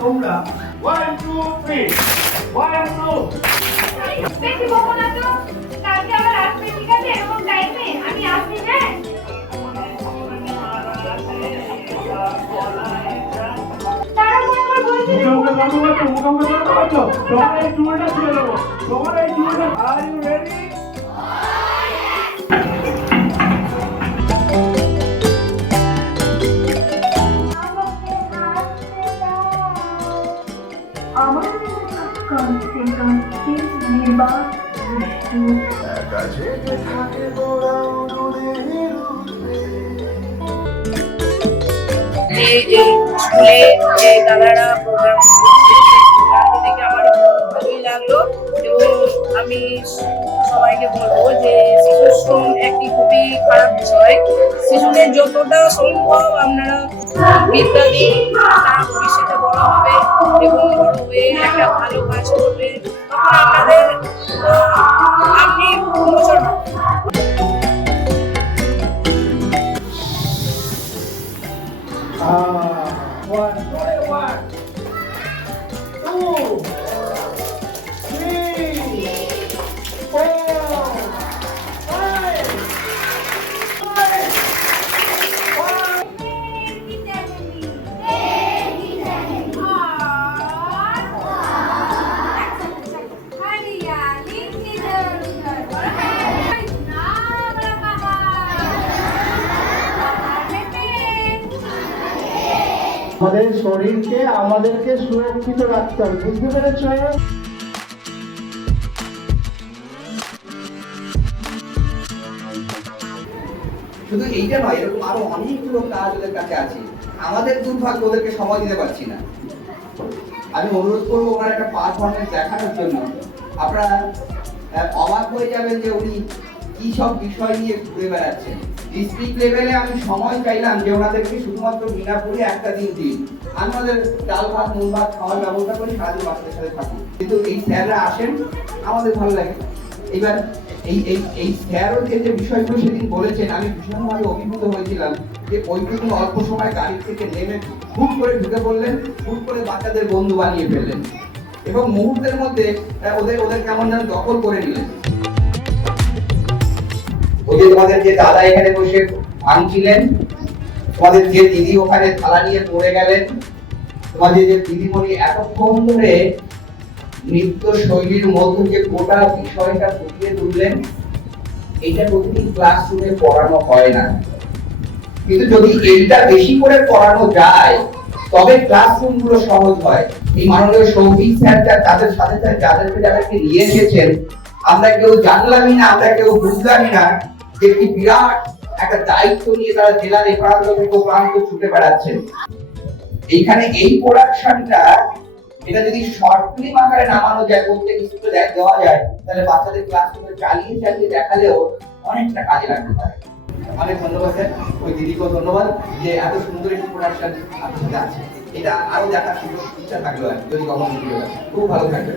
তোমরা 1 2 3 1 2 বেশি বকো না তো, কালকে আবার আসবে, ঠিক আছে? এরকম টাইমে আমি আসছি, হ্যাঁ? তারপর আবার বলছি তোমরা এই টুলটা খুলে দেবো, তোমরা এই টুলটা। Are you ready? আমার কাঁদতে কাঁদতে নির্বাক স্কুলে যে দাদারা প্রোগ্রাম দেখে আমারও ভালোই লাগলো এবং আমি সবাইকে বলবো যে শিশুশ্রম একটি খুবই খারাপ বিষয়। শিশুদের যতটা সম্ভব আপনারা বিদ্যা দিন, তারা ভবিষ্যতে বড় হবে এবং বড় হয়ে একটা ভালো কাজ করবে, তখন আপনাদের আপনি প্রমোশন হবে। One, 2, 3, 4, 5, 5. আমাদের শরীরকে আমাদেরকে সুরক্ষিত রাখতে হবে, বুঝতে পেরেছ? শুধু এইটা নয়, এরকম আরো অনেকগুলো কাজ ওদের কাছে আছে। আমাদের দুর্ভাগ্য, ওদেরকে সময় দিতে পারছি না। আমি অনুরোধ করবো ওনার একটা পারফরমেন্স দেখানোর জন্য। আপনারা অবাক হয়ে যাবেন যে উনি কি সব বিষয় নিয়ে ঘুরে বেড়াচ্ছেন। ডিস্ট্রিক্ট লেভেলে আমি সময় চাইলাম যে ওনাদেরকে শুধুমাত্র মিনাপুরে একটা দিন দিন, আমি ওদের ডাল ভাত নুন ভাত খাওয়ার ব্যবস্থা করি, সারাদিন বাচ্চাদের সাথে থাকুন। কিন্তু এই স্যাররা আসেন, আমাদের ভালো লাগে। এবার এই স্যারও যে বিষয়গুলো সেদিন বলেছেন, আমি ভীষণভাবে অভিভূত হয়েছিলাম যে ওইটুকু অল্প সময় গাড়ি থেকে নেমে হুট করে ঢুকে পড়লেন, হুট করে বাচ্চাদের বন্ধু বানিয়ে ফেললেন এবং মুহূর্তের মধ্যে ওদের কেমন যেন দখল করে নিলেন। ওই যে তোমাদের যে দাদা এখানে বসে ভাঙছিলেন, তোমাদের যে দিদি ওখানে থালা নিয়ে পড়ে গেলেন, তোমাদের যে দিদিমণি এতক্ষণ ধরে নৃত্য শৈলীর মধ্যে যে গোটা বিষয়টা ফুটিয়ে তুললেন, এটা প্রতিদিন ক্লাসরুমে পড়ানো হয় না। কিন্তু যদি এইটা বেশি করে পড়ানো যায় তবে ক্লাসরুম গুলো সহজ হয়। এই মাননীয় সৌভিক স্যার তাদের সাথে যাদেরকে নিয়ে এসেছেন, আমরা কেউ জানলামই না, আমরা কেউ বুঝলামই না যে কি বিরাট একটা দায়িত্ব নিয়ে তারা জেলার এই প্রান্ত থেকে প্রান্ত ছুটে বেড়াচ্ছেন। এইখানে এই প্রোডাকশনটা, এটা যদি শর্ট ফিল্ম আকারে নামানো যায়, প্রত্যেক স্কুলে দেওয়া যায়, তাহলে বাচ্চাদের ক্লাসরুমে চালিয়ে দেখালেও অনেকটা কাজে লাগতে পারে। অনেক ধন্যবাদ স্যার, ওই দিদিকেও ধন্যবাদ যে এত সুন্দর একটি প্রোডাকশন আপনার সাথে আছে। এটা আরো দেখার সুযোগ ইচ্ছা থাকলো, যদি কখনো খুব ভালো থাকবে।